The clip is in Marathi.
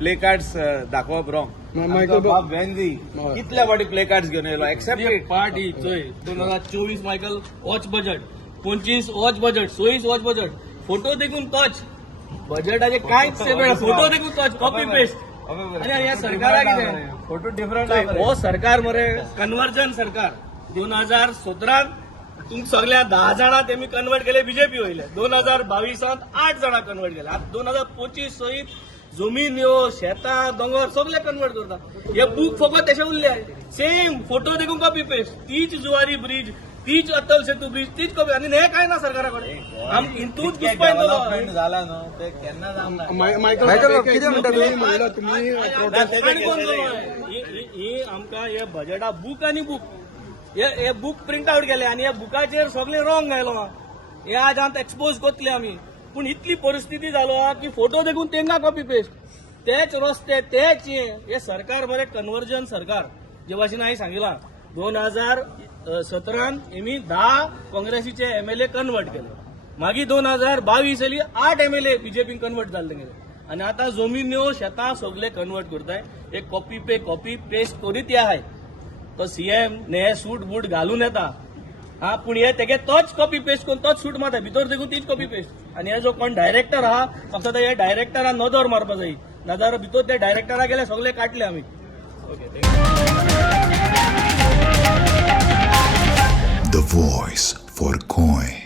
प्ले कार्ड्स दाखोवप रॉंग. बाब वेंझी कितल्या फावटी प्ले कार्ड्स घेवन येयलो एक्सेप्टेड पार्टी चोय 2024 Michael watch budget 25 watch budget 26 watch budget photo देखून टच बजेटाचे कांयच सेपरेट फोटो देखून टच कॉपी पेस्ट आणि ह्या सरकाराक कितें फोटो डिफरंट हो सरकार मरे कन्वर्जन सरकार 2017 तुमक सगळ्या 10 जाणां तेमी कन्वर्ट केले बीजेपी वयले 2022 8 जाणां कन्वर्ट केले आता 2025 सयत जमीन ह्यो शेतां दोंगर सगळे कन्वर्ट करता. हे बूक फकत तेशे उरले सेम फोटो देखून कॉपी पेस्ट तीच जुवारी ब्रिज तीच अटल सेतू ब्रिज तीच कॉपी आणि हे काय ना सरकारा कडेन आम हितूच डेव्हलपमेंट जाला न्हू ते केन्ना जावना. मायकल कितें म्हणटा तुम्ही म्हणला तुम्ही ही आमकां हे बजेटा बूक आनी बूक हे बूक प्रिंट आउट केले आणि या बुकाचेर सगळे रॉंग घायलो हे आज आतां एक्सपोज करतले आमी पूण इतली परिस्थिती जालो की फोटो देखून तेंगा कॉपी पेस्ट तेच रस्ते तेच हे सरकार बरे कन्वर्जन सरकार जे भाशेन हांवें सांगिलां 2017 हेमी 10 काँग्रेसीचे एमएलए कन्वर्ट केले मागीर 2022 साली 8 एमएलए बीजेपीन कन्वर्ट जाल्ले गेले आणि आता जमिन्यो शेतां सगळे कन्वर्ट करताय एक कॉपी पेस्ट करीत आहाय तो सीएम ने सूट बूट घालून येता हा पूण हे तेगे तोच कॉपी पेस्ट करून तोच सूट मारता भितर देखून तीच कॉपी पेस्ट आणि हे जो कोण डायरेक्टर आहा फक्त हे डायरेक्टरान नजर मारपा जाय नाजाल्यार भितर ते डायरेक्टरा गेले सगळे काटले आमी. Okay The voice for coin.